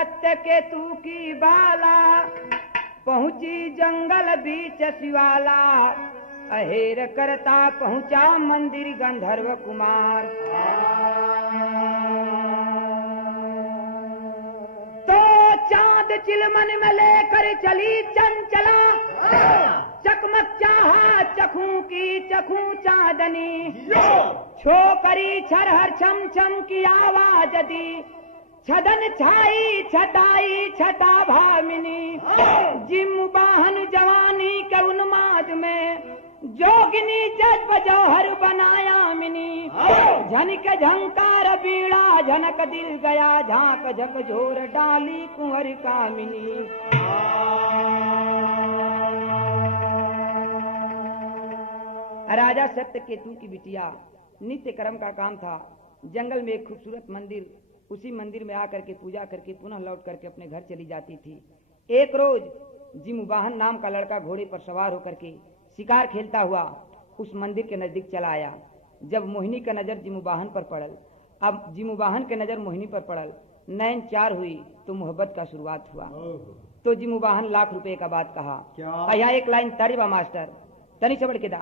सत्य केतु की बाला पहुंची जंगल बीच शिवाला अहेर करता पहुंचा मंदिर गंधर्व कुमार। तो चांद चिलमन में लेकर चली चंचला चकमक चाहा चखू की चखू चांदनी छोकरी छरहर छम छम की आवाज दी छदन छाई छटाई छटा भामिनी जिम बाहन जवानी के उन्माद में जोगिनी जज्ब जौहर बनाया मिनी झनक झंकार बीड़ा झनक दिल गया झांक झक झोर डाली कुंवर कामिनी। राजा सत्यकेतु की बिटिया नित्य कर्म का काम था। जंगल में एक खूबसूरत मंदिर, उसी मंदिर में आकर के पूजा करके पुनः लौट करके अपने घर चली जाती थी। एक रोज जिमुबाहन नाम का लड़का घोड़े पर सवार होकर के शिकार खेलता हुआ उस मंदिर के नजदीक चला आया। जब मोहिनी का नजर जिमुबाहन पर पड़ल, अब जिमुबाहन के नजर मोहिनी पर पड़ल, नैन चार हुई तो मोहब्बत का शुरुआत हुआ। तो जिमुबाहन लाख रुपए का बात कहा। यहाँ एक लाइन तर्ज मास्टर तनी चबड़ के दा।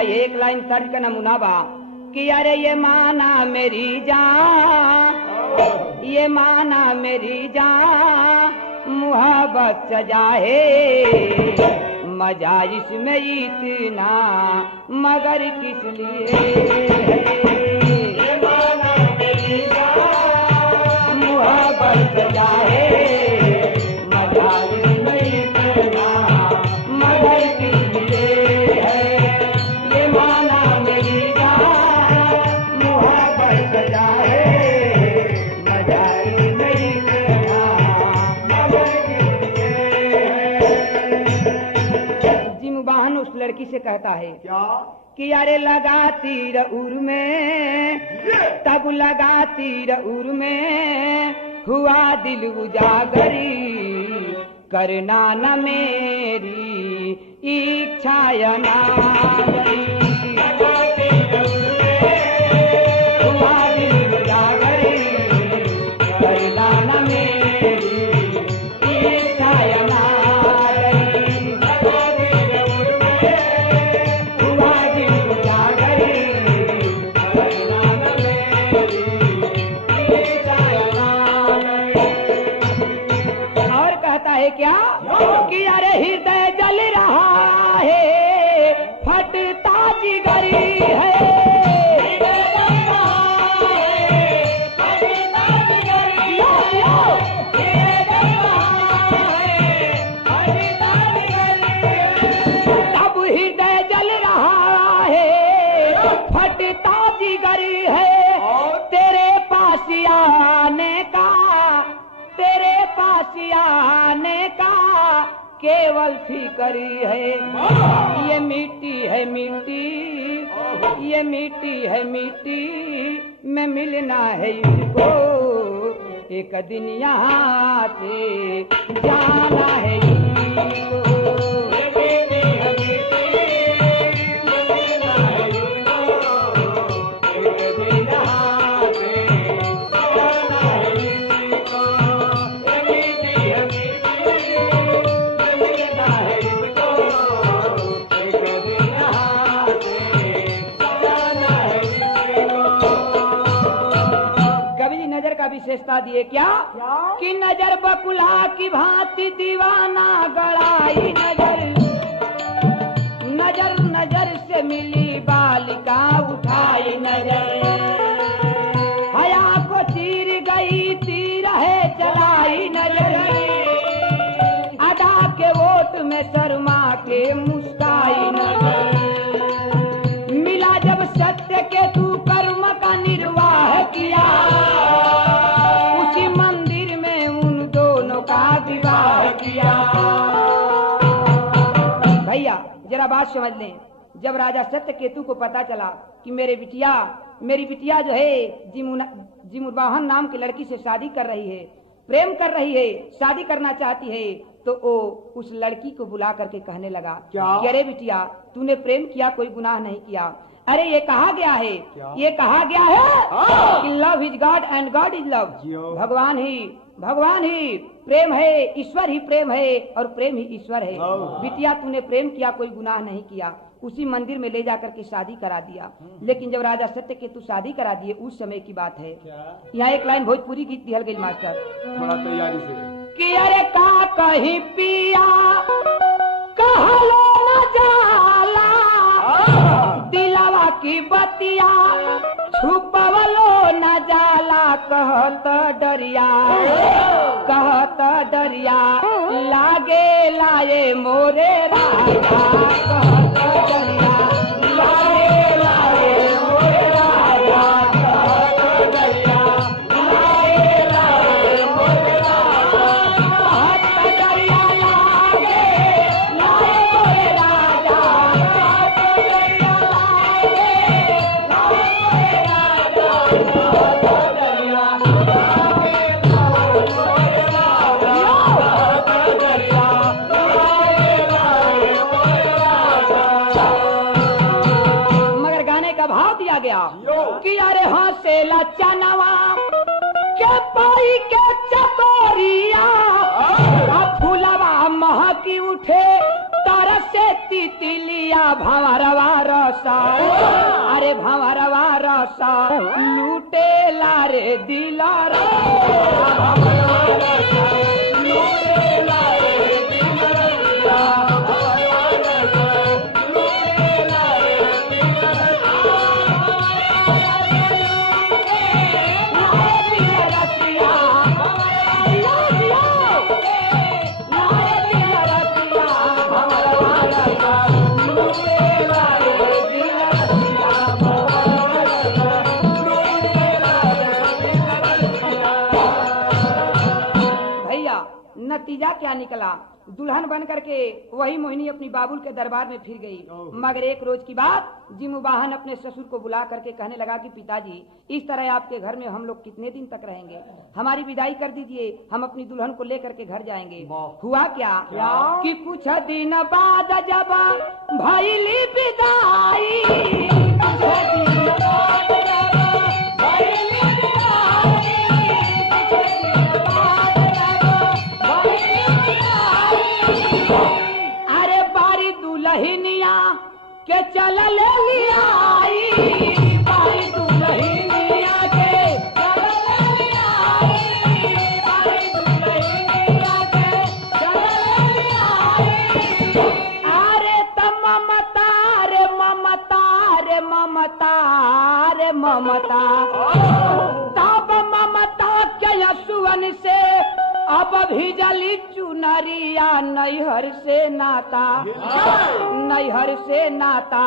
एक लाइन तर्ज का नमूना बा कि अरे ये माना मेरी जान, ये माना मेरी जान मुहब्बत सजाए मजा इसमें इतना मगर किस लिए ये माना मेरी जान मुहब्बत सजाए मजा इसमें इतना मगर किस लिए है। ये माना मेरी जान मुहब्बत सजाए मजा इसमें इतना मगर किस लिए है। जिमुबाहन उस लड़की से कहता है क्या कि अरे लगाती रउर में तब लगाती रउर में हुआ दिल उजागरी करना न मेरी इच्छा ना हुआ दिल उजागरी करना न मेरी इच्छा ना क्या कि अरे हृदय जल रहा है फटता जिगरी है हृदय जल रहा है फटता जिगरी हृदय जल रहा है फटता जिगरी तब हृदय जल रहा है फटता जिगरी है तेरे पास आने का तेरे पास आने का केवल फिक्री है। ये मिट्टी है मिट्टी, ये मिट्टी है मिट्टी में मिलना है इसको एक दिन यहाँ से जाना है इसको। विशेषता दिए क्या कि नजर बकुला की भांति दीवाना गड़ाई नजर नजर नजर से मिली बालिका उठाई नजर हया को चीर गई तीर है चलाई नजर अदा के वोट में शर्मा के मुस्काई नजर मिला जब सत्य के तू कर्म का निर्वाह किया भैया जरा बात समझ लें। जब राजा सत्यकेतु को पता चला कि मेरी बिटिया जो है जिमुबाहन नाम की लड़की से शादी कर रही है, प्रेम कर रही है, शादी करना चाहती है, तो वो उस लड़की को बुला करके कहने लगा क्या? कि अरे बिटिया तूने प्रेम किया, कोई गुनाह नहीं किया। अरे ये कहा गया है, ये कहा गया है कि love is God and God is love. भगवान ही प्रेम है, ईश्वर ही प्रेम है और प्रेम ही ईश्वर है। बिटिया तूने प्रेम किया, कोई गुनाह नहीं किया। उसी मंदिर में ले जाकर के शादी करा दिया। लेकिन जब राजा सत्यकेतु शादी करा दिए उस समय की बात है। यहाँ एक लाइन भोजपुरी गीत दिहल गई मास्टर, थोड़ा तैयारी से कि अरे का कहीं पिया कहलो न जाला, दिलावा की बतिया छुपवलो न जाला। कहत डरिया लागे लाए मोरे राजा। कहत डरिया लागे लाए मोरे राजा। कहत डरिया लागे लाए मोरे राजा। कहत डरिया लागे लाए मोरे राजा। कहत डरिया लागे लाए मोरे कि अरे हंसेला चनवा के पाई के चकोरिया, फूलवा महकी उठे तरसे तितलिया। भंवरवा रसा अरे भंवरवा रसा लूटे लारे दिला नतीजा क्या निकला? दुल्हन बन करके वही मोहिनी अपनी बाबुल के दरबार में फिर गई। मगर एक रोज की बात, जिमुबाहन अपने ससुर को बुला करके कहने लगा कि पिताजी इस तरह आपके घर में हम लोग कितने दिन तक रहेंगे, हमारी विदाई कर दीजिए, हम अपनी दुल्हन को लेकर के घर जाएंगे। हुआ क्या कि कुछ दिन बाद जब भइली विदाई, अरे बारी दुल्हनिया के चल ले आई, बारी दुल्हनिया के चल ले आई, बारी दुल्हनिया के चल ले आई। अरे तम ममता रे ममता रे ममता रे ममता, तब ममता के यसुवन से अब भी जली चुनरिया। नैहर से नाता, नैहर से नाता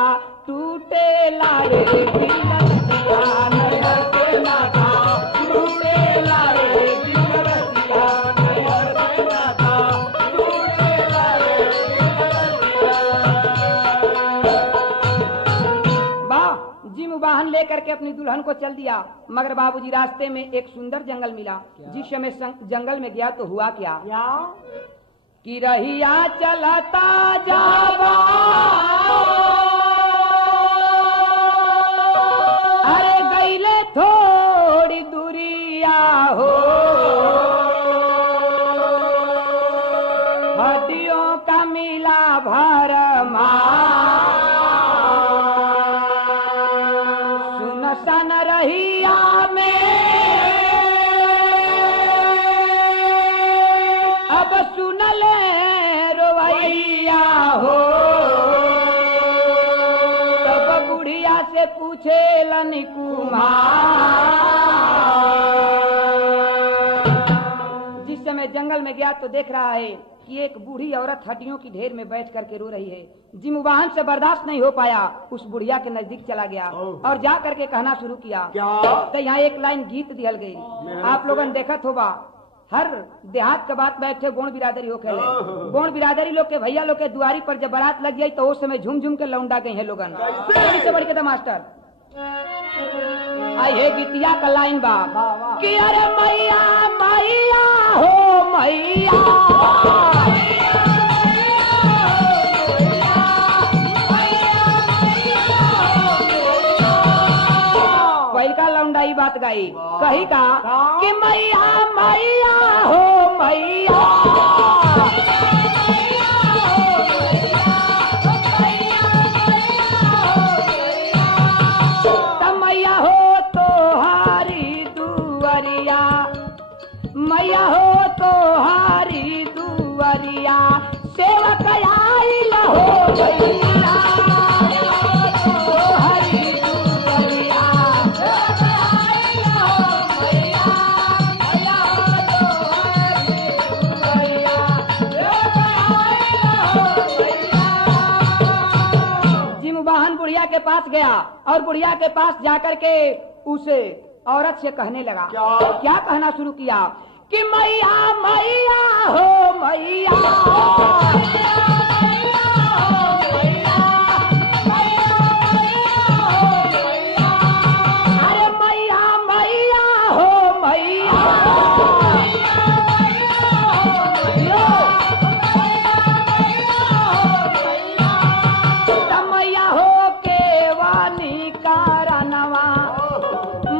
टूटे लाए बिलसिया। नैहर से नाता टूटे लाए बिलसिया। नैहर से नाता टूटे लाए बिलसिया। जिमुबाहन लेकर के अपनी दुल्हन को चल दिया। मगर बाबूजी रास्ते में एक सुंदर जंगल मिला। जिस समय जंगल में गया तो हुआ क्या कि रहिया चलता जावा, अरे गईले थोड़ी दूरिया हो, हड्डियों का मिला भरमा, सुनसन रहिया में अब सुन ले रोवैया हो। तब बुढ़िया से पूछे लन कुमार। जिस समय जंगल में गया तो देख रहा है कि एक बूढ़ी औरत हड्डियों की ढेर में बैठ करके रो रही है। जिमुबाहन से बर्दाश्त नहीं हो पाया, उस बुढ़िया के नजदीक चला गया और जा करके कहना शुरू किया। तो यहाँ एक लाइन गीत दिहल गई, आप लोगन देखत होगा हर देहात के बात बैठे गोण बिरादरी हो खेले। गोण बिरादरी लोग के भैया लोग के दुआरी पर जब बारात लग गई तो उस समय झूम झूम के लौंडा गई है लोगन। से बढ़ के तो मास्टर आई है गीतिया का लाइन बा कि अरे मैया मैया हो मैया का लौंडा ही बात गाई कही का कि मैया मैया हो मैया मैया हो तो हारी दुआरिया मैया हो तो हारी दुआरिया सेवक आइल हो मैया बुढ़िया के पास गया और बुढ़िया के पास जाकर के उसे औरत से कहने लगा क्या कहना शुरू किया कि मैया मैया हो मैया अरे मैया मैया हो मैया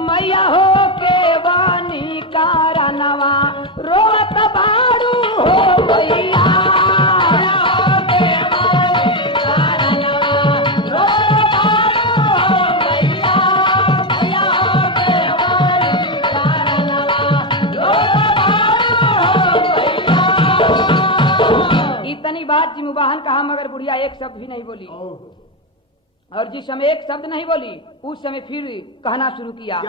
मैया हो के वानी कारणवा रोत बाड़ू हो मैया इतनी बात जिमुबाहन कहा मगर बुढ़िया एक शब्द भी नहीं बोली और जिस समय एक शब्द नहीं बोली उस समय फिर कहना शुरू किया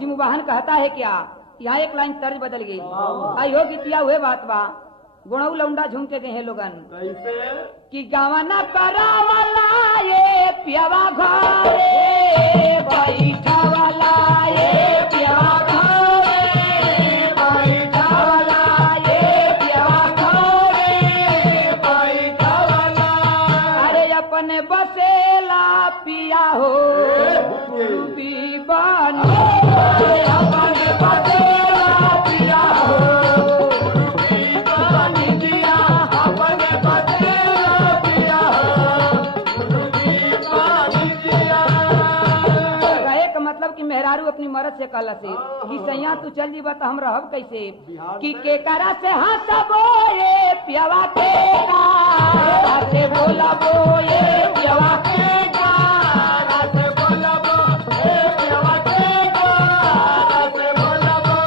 जिमुबाहन कहता है क्या यहाँ एक लाइन तर्ज बदल गई आई हो गीतिया हुए बात बा गुणऊ लौंडा झूमते गए हैं लोगन कि गावा न करावला ये पियावा घरे बैठावला ये पियावा घरे बैठावला ये पियावा घरे बैठावला अरे अपने बसेला पिया हो बने अपने बसेला पिया हो मेहरारू अपनी मर्द से कहला से कि सैया तू चल जीबा तो हम रहब कैसे कि केकरा से हंसबो ये पियवा के गारा से बोलबो ये पियवा के गारा से बोलबो ये पियवा के गारा से बोलबो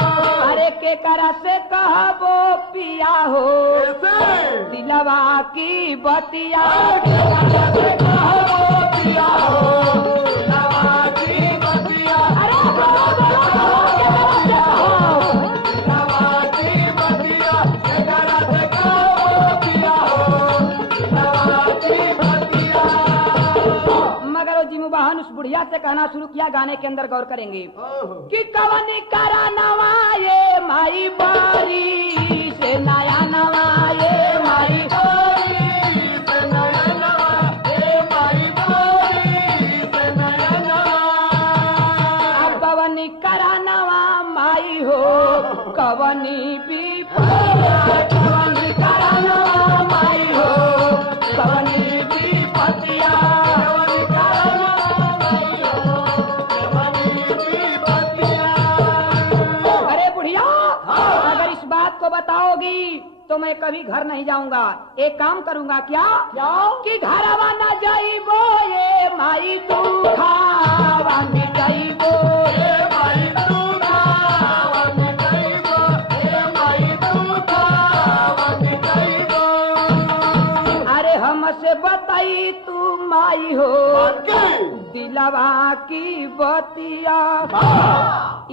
अरे केकरा से कहबो पिया हो दिलवा की बतिया केकरा से कहबो पिया हो दिलवा की बतिया मगर जिमुबाहन उस बुढ़िया से कहना शुरू किया गाने के अंदर गौर करेंगे कि कवनी करा नवाए माई बारी से नया नवाए माई कवनी भी कवनी करानवा माई हो कवनी भी पतिया कवनी करानवा माई हो कवनी भी पतिया अरे बुढ़िया अगर इस बात को बताओगी तो मैं कभी घर नहीं जाऊंगा एक काम करूंगा क्या कि घरवा न जाइबो ये माई तू खावा मिटाइबो ये माई तू से बताई तू माई हो दिलवा की बतिया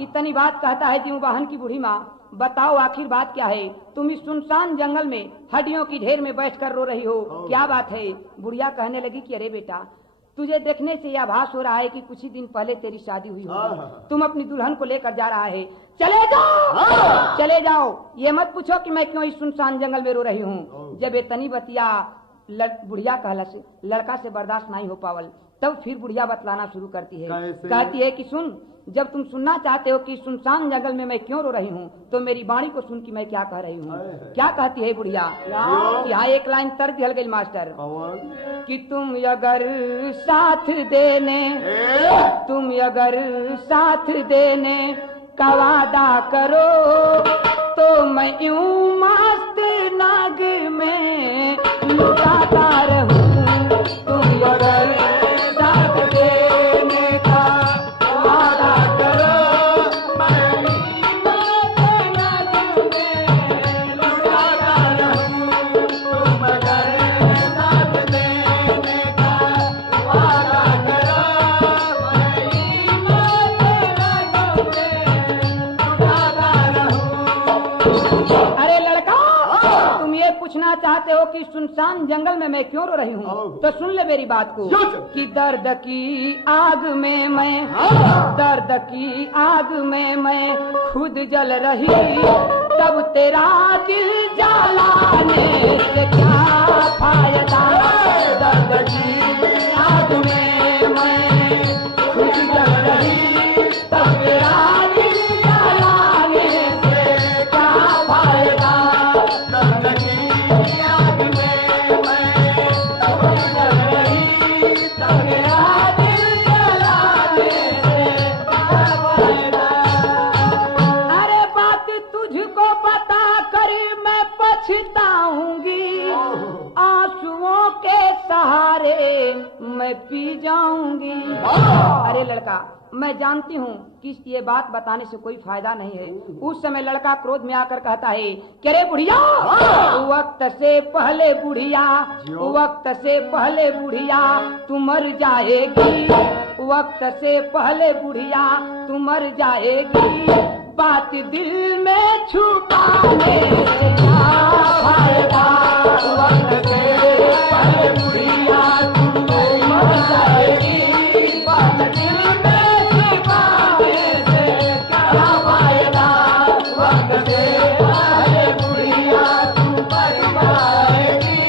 इतनी बात कहता है जिमुबाहन की बूढ़ी माँ बताओ आखिर बात क्या है तुम इस सुनसान जंगल में हड्डियों की ढेर में बैठकर रो रही हो क्या बात है बुढ़िया कहने लगी कि अरे बेटा तुझे देखने से यह आभास हो रहा है कि कुछ ही दिन पहले तेरी शादी हुई हो तुम अपनी दुल्हन को लेकर जा रहा है चले जाओ ये मत पूछो कि मैं क्यों इस सुनसान जंगल में रो रही हूँ जब इतनी बतिया बुढ़िया कहला से लड़का से बर्दाश्त नहीं हो पावल तब फिर बुढ़िया बतलाना शुरू करती है। कैसे? कहती है कि सुन, जब तुम सुनना चाहते हो कि सुनसान जंगल में मैं क्यों रो रही हूँ, तो मेरी वाणी को सुन कि मैं क्या कह रही हूँ। क्या कहती है बुढ़िया? यहाँ एक लाइन तर्क दिया गई मास्टर कि तुम अगर साथ देने, तुम अगर साथ देने का वादा करो, तो मैं यूं मस्त नाग में लुटाता रहूं। तुम अगर साथ देने का वादा करो, मैं मस्त नाग में लुटाता रहूं। तुम अगर साथ देने का वादा करो, मैं मस्त नाग में लुटाता रहूं। अरे लड़का, तुम ये पूछना चाहते हो कि सुनसान जंगल में मैं क्यों रो रही हूँ, तो सुन ले मेरी बात को कि दर्द की आग में मैं, दर्द की आग में मैं खुद जल रही, तब तेरा दिल जलाने से क्या फायदा। दर्द की आग में मैं खुद जल रही, तब तेरा दिल जलाने से क्या फायदा। दर्द की आग में मैं खुद जल रही, तब तेरा दिल जलाने से क्या फायदा। अरे बात तुझको बता कर मैं पछताऊंगी, आंसुओं के सहारे मैं पी जाऊंगी। अरे लड़का, मैं जानती हूँ कि ये बात बताने से कोई फायदा नहीं है। उस समय लड़का क्रोध में आकर कहता है कि अरे बुढ़िया, वक्त से पहले बुढ़िया, वक्त से पहले बुढ़िया तू मर जाएगी, वक्त से पहले बुढ़िया तू मर जाएगी। बात दिल में छुपाने से क्या फायदा। वक्त से पहले बुढ़िया तू मर जाएगी, बात दिल में छुपाने से क्या फायदा। वक्त से पहले बुढ़िया तू मर जाएगी,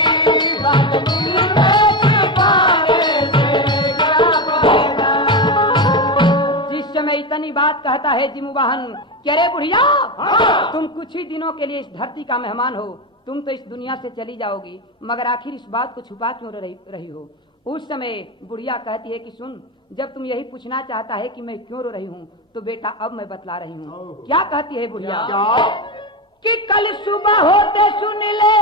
बात दिल में छुपाने से क्या फायदा। जिस समय इतनी बात कहता है जिमुवाहन, अरे बुढ़िया, तुम कुछ ही दिनों के लिए इस धरती का मेहमान हो, तुम तो इस दुनिया से चली जाओगी, मगर आखिर इस बात को छुपा क्यों रही हो। उस समय बुढ़िया कहती है कि सुन, जब तुम यही पूछना चाहता है कि मैं क्यों रो रही हूँ, तो बेटा अब मैं बतला रही हूँ। क्या कहती है बुढ़िया? कि कल सुबह होते सुन ले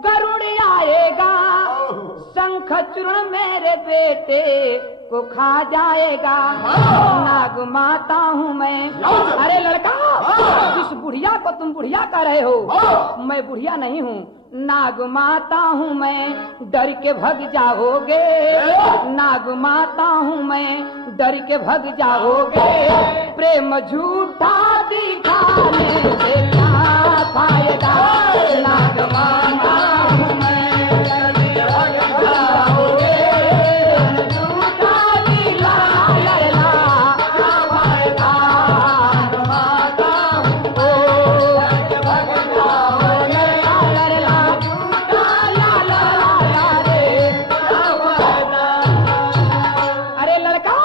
गरुड़ आएगा, शंख चूर्ण मेरे बेटे को खा जाएगा। नाग माता हूँ मैं। अरे लड़का, जिस बुढ़िया को तुम बुढ़िया कह रहे हो, मैं बुढ़िया नहीं हूँ, नाग माता हूँ मैं, डर के भग जाओगे। नाग माता हूँ मैं, डर के भग जाओगे। प्रेम झूठा दिखाने से क्या फायदा। नाग माता हूँ मैं, डर के भग जाओगे। झूठा दिखाने क्या फायदा। माता हूँ डर के भग जाओगे। अरे लड़का,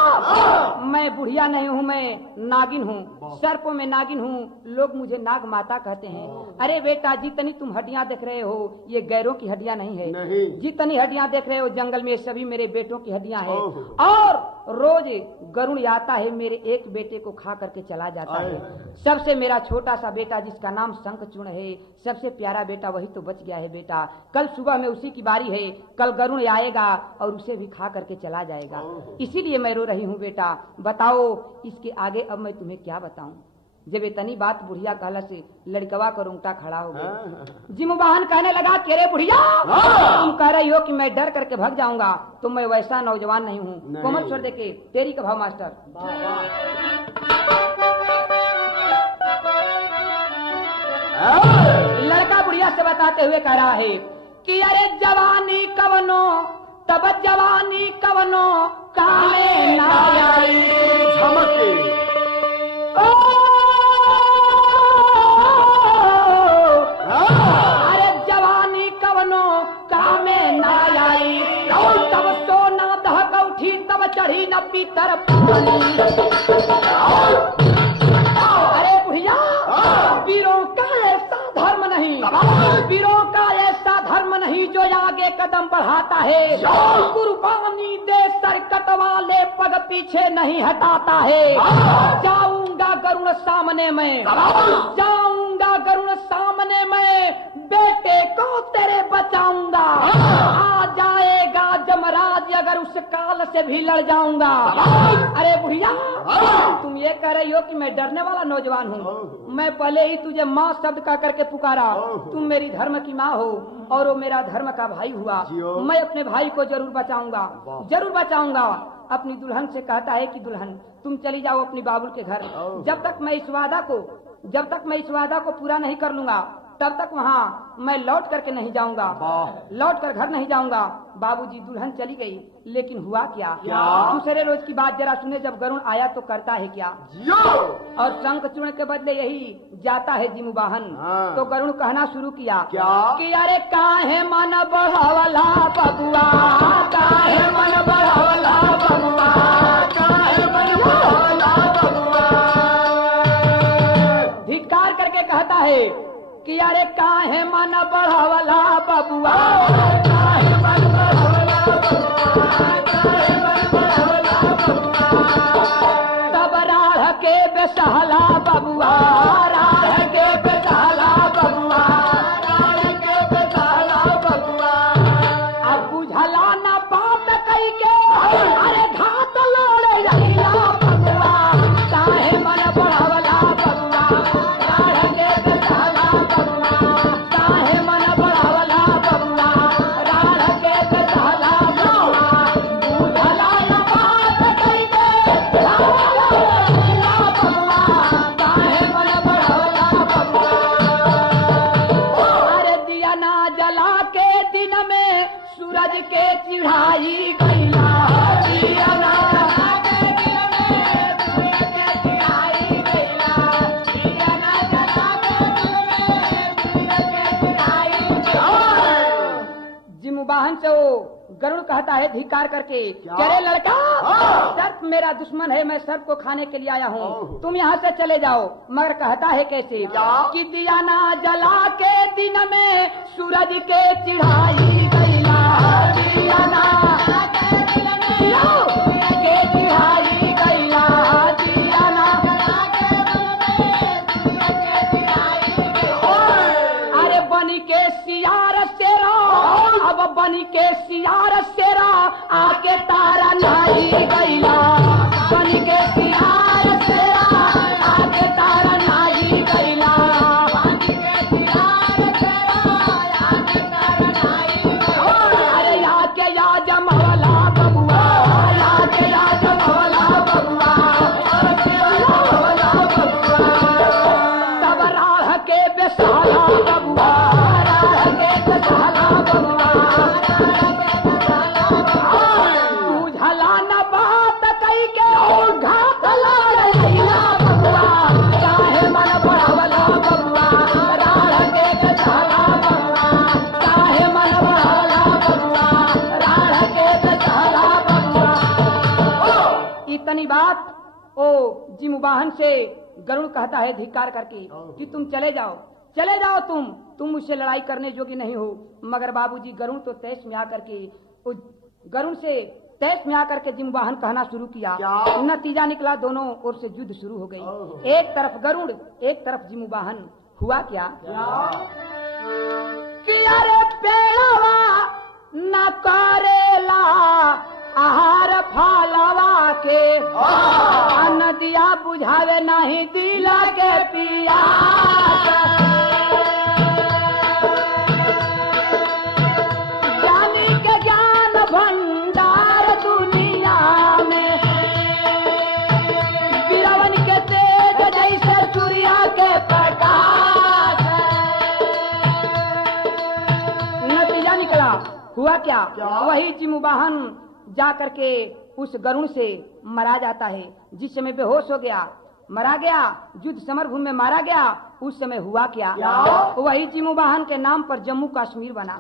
मैं बुढ़िया नहीं हूँ, मैं नागिन हूँ, सर्पों में नागिन हूँ, लोग मुझे नाग माता कहते हैं। अरे बेटा, जितनी तुम हड्डियां देख रहे हो ये गैरों की हड्डियां नहीं है, जितनी हड्डियां देख रहे हो जंगल में सभी मेरे बेटों की हड्डियां हैं। और रोज गरुड़ आता है, मेरे एक बेटे को खा करके चला जाता है। सबसे मेरा छोटा सा बेटा जिसका नाम शंखचूर्ण है, सबसे प्यारा बेटा वही तो बच गया है। बेटा कल सुबह में उसी की बारी है, कल गरुड़ आएगा और उसे भी खा करके चला जाएगा, इसीलिए मैं रो रही हूँ। बेटा बताओ इसके आगे अब मैं तुम्हें क्या बताऊं। जब इतनी बात बुढ़िया कहला से लड़कवा का रोंगटा खड़ा हो गया। जिमुवाहन कहने लगा कि अरे बुढ़िया, तुम कह रही हो कि मैं डर करके भाग जाऊंगा, तो मैं वैसा नौजवान नहीं हूँ। कोमल स्वर देके तेरी का भाव मास्टर। लड़का बुढ़िया से बताते हुए कह रहा है कि अरे जवानी कवनो तब जवानी कवनो काले ना आई। अरे जवानी कवनो कामे ना आई। तब सोना दहक उठी चढ़ी न पीतर पानी। अरे बुढ़िया, वीरों का ऐसा धर्म नहीं, वीरों का ऐसा धर्म नहीं जो आगे कदम बढ़ाता है। कुर्बानी दे सर कटवा ले, पग पीछे नहीं हटाता है। जाऊंगा गरुड़ सामने में, जाऊंगा गरुड़ सामने में, बेटे को तेरे बचाऊंगा। आ जाएगा जमराज अगर उस काल से भी लड़ जाऊंगा। अरे बुढ़िया, तुम ये कह रही हो कि मैं डरने वाला नौजवान हूँ। मैं पहले ही तुझे माँ शब्द का करके पुकारा। तुम मेरी धर्म की माँ हो और वो मेरा धर्म का भाई हुआ। मैं अपने भाई को जरूर बचाऊंगा, जरूर बचाऊंगा। अपनी दुल्हन से कहता है कि दुल्हन तुम चली जाओ अपनी बाबुल के घर। जब तक मैं इस वादा को पूरा नहीं कर लूंगा तब तक वहाँ मैं लौट करके नहीं जाऊंगा, लौट कर घर नहीं जाऊंगा। बाबूजी, दुल्हन चली गई, लेकिन हुआ क्या? दूसरे रोज की बात जरा सुने। जब गरुण आया तो करता है क्या? और शंख चूर्ण के बदले यही जाता है जिमुवाहन। तो गरुण कहना शुरू किया कि अरे काहे मन बढ़ावला बबुआ, काहे मन बढ़ावला बबुआ, काहे मन बढ़ावला बबुआ। धिक्कार करके कहता है कि अरे काहे मन बढ़ावला बबुआ, काहे मन बढ़ावला बबुआ, काहे मन बढ़ावला बबुआ। तब राढ़ के बेसहला बबुआ, राढ़ के बेसहला बबुआ, राढ़ के बेसहला बबुआ। अब बुझला न बात कही के, अरे घात लोड़े रहिला बबुआ, काहे मन बढ़ावला बबुआ, राढ़ के बेसहला बबुआ, काहे मन बढ़ावला बबुआ, राढ़ के बेसहला बबुआ। बुझला न बात कही के, रहिला बबुआ, काहे मन बढ़ावला बबुआ। अरे दिया ना जला के दिन में सूरज के चिढ़ाई गईला, दिया ना जला के दिन में सूरज के चिढ़ाई गईला, दिया ना जला के दिन में सूरज के चिढ़ाई गईला। जिमुवाहन से वो गरुड़ कहता है धिक्कार करके, अरे लड़का, सर्प मेरा दुश्मन है, मैं सर्प को खाने के लिए आया हूँ, तुम यहाँ से चले जाओ। मगर कहता है कैसे कि दिया ना जला के दिन में सूरज के चिढ़ाई गईला, दिया ना जला के दिन में सूरज के चिढ़ाई गईला, दिया ना जला के दिन में सूरज के चिढ़ाई गईला। अरे बनी के सियार शेरा, अब बनी के सियार शेरा, आके तारा नाही गईला, बनी के सियार शेरा, आके तारा नाही गईला, बनी के सियार शेरा, आके तारा नाही गईला। अरे आके या जमवाला बबुआ, आके या जमवाला बबुआ, आके या जमवाला बबुआ। तब राढ़ के बेसहला बबुआ, राढ़ के बेसहला बबुआ, बुझला न बात कही के घात लाड़ गईला बबुआ, काहे मन बढ़ावला बबुआ, राढ़ के बेसहला बबुआ, काहे मन बढ़ावला बबुआ, राढ़ के बेसहला बबुआ। इतनी बात ओ जिमुवाहन से गरुड़ कहता है धिक्कार करके कि तुम चले जाओ, चले जाओ, तुम मुझसे लड़ाई करने योग्य नहीं हो। मगर बाबूजी, गरुड़ तो तैश में आकर के गरुड़ से तैश में आकर के जिमुवाहन कहना शुरू किया। नतीजा निकला, दोनों ओर से युद्ध शुरू हो गई। एक तरफ गरुड़, एक तरफ जिमुवाहन। हुआ क्या कि अरे पेड़वा न करेला आहार फालवा के, नदिया बुझावे नहीं दिला के पिया। जानी के ज्ञान भंडार दुनिया में, गिरवन के तेज जैसे सूर्या के प्रकाश। नतीजा निकला, हुआ क्या? वही जिमुवाहन जा करके उस गरुड़ से मरा जाता है। जिस समय बेहोश हो गया मरा गया, युद्ध समरभूमि में मारा गया। उस समय हुआ क्या? वही जिमू वाहन के नाम पर जम्मू कश्मीर बना।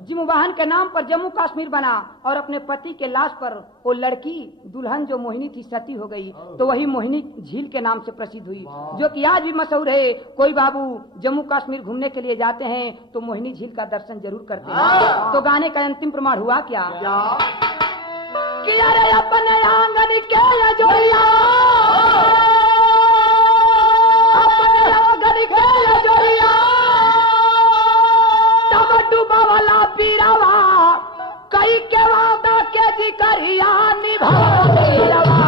जिमू वाहन के नाम पर जम्मू कश्मीर बना और अपने पति के लाश पर वो लड़की दुल्हन जो मोहिनी थी सती हो गई, तो वही मोहिनी झील के नाम से प्रसिद्ध हुई, जो कि आज भी मशहूर है। कोई बाबू जम्मू कश्मीर घूमने के लिए जाते हैं तो मोहिनी झील का दर्शन जरूर करते हैं। तो गाने का अंतिम प्रमाण हुआ क्या? कि अरे अपने आंगन के जोड़िया, अपने आंगन के जोड़िया, तब डूबा वाला पीरावा, कई के वादा के जिकरिया निभा पीरावा।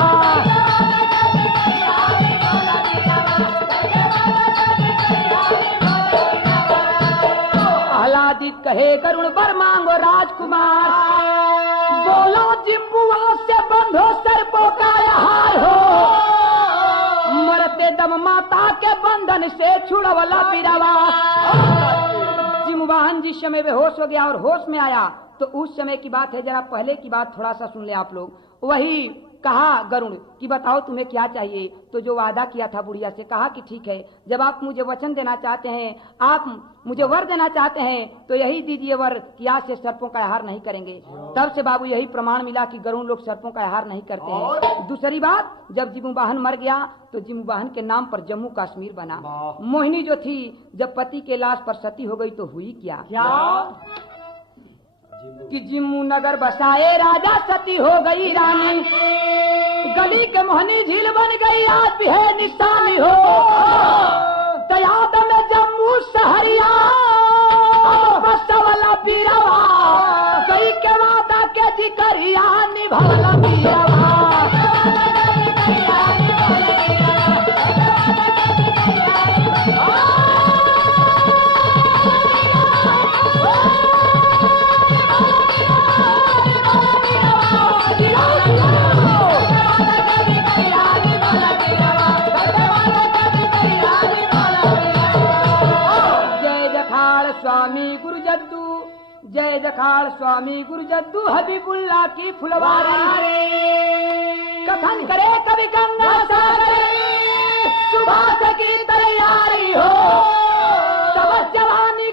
आह्लादित कहे गरुण बर मांगो राजकुमार, बोलो जिम्बुआ से बंधो सर्पों का आहार हो, मरते दम माता के बंधन से छुड़वला पीरावा। जिमुवाहन जिस समय बेहोश हो गया और होश में आया तो उस समय की बात है, जरा पहले की बात थोड़ा सा सुन ले आप लोग। वही कहा गरुण कि बताओ तुम्हें क्या चाहिए? तो जो वादा किया था बुढ़िया से, कहा कि ठीक है, जब आप मुझे वचन देना चाहते हैं, आप मुझे वर देना चाहते हैं तो यही दीजिए वर कि आज से सर्पों का आहार नहीं करेंगे। तब से बाबू यही प्रमाण मिला कि गरुण लोग सर्पों का आहार नहीं करते हैं। दूसरी बात, जब जिमू वाहन मर गया तो जिमू वाहन के नाम पर जम्मू कश्मीर बना। मोहिनी जो थी जब पति के लाश पर सती हो गई तो हुई क्या? कि जिम्मू नगर बसाए राजा सती हो गई रानी, गली के मोहनी झील बन गई आज भी है निशानी हो। दयाद में जम्मू सहरिया बसवला पीरावा, कई के वादा के जिकरिया निभाला पीरावा। जय जखाड़ स्वामी गुरु जद्दू हबीबुल्ला की फुलवारी, कथन करे कवि गंगा सागर, सुबह की तैयारी हो, तब जवानी